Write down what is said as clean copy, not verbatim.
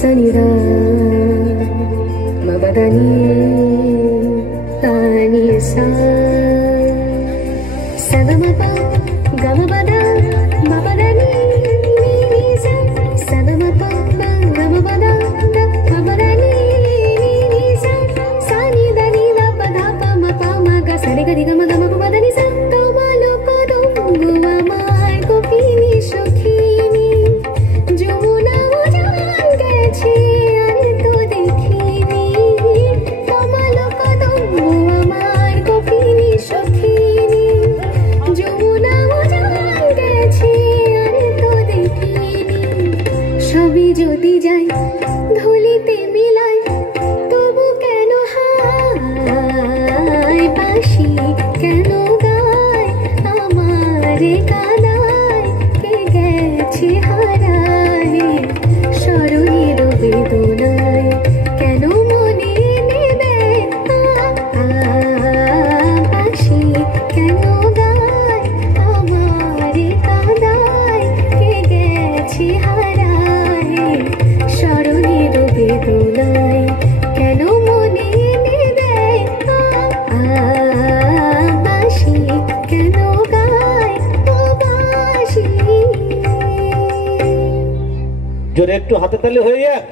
sanida mabadani tani sa sadamapa gamabada mabadani ni sa sadamapa gamabada mabadani ni sa sanida ni la pada pa ma pa ma ga sare ga di ga ma ga ma badani sa tomalo kodum amar kopini shokhini Jamuna উজান গেছে আর তো দেখিনি তোমার কদম আমার গোপিনী সখিনী যমুনা উজান গেছে আর তো দেখিনি সবই যদি যাই ধুলিতে মিলাই তবু কেন হায় বাঁশি কেন গায় আমারে কাদায় কে গেছে হারায় স্মরণের বেদনায় কেন মনে নেবে বাঁশি কেন গায় আমারে কাদায় কে গেছে হারায় স্মরণের বেদনায় কেন মনে নেবে বাঁশি কেন গায় বাঁশি জোরে একটু হাতে তালি হয়ে যাক।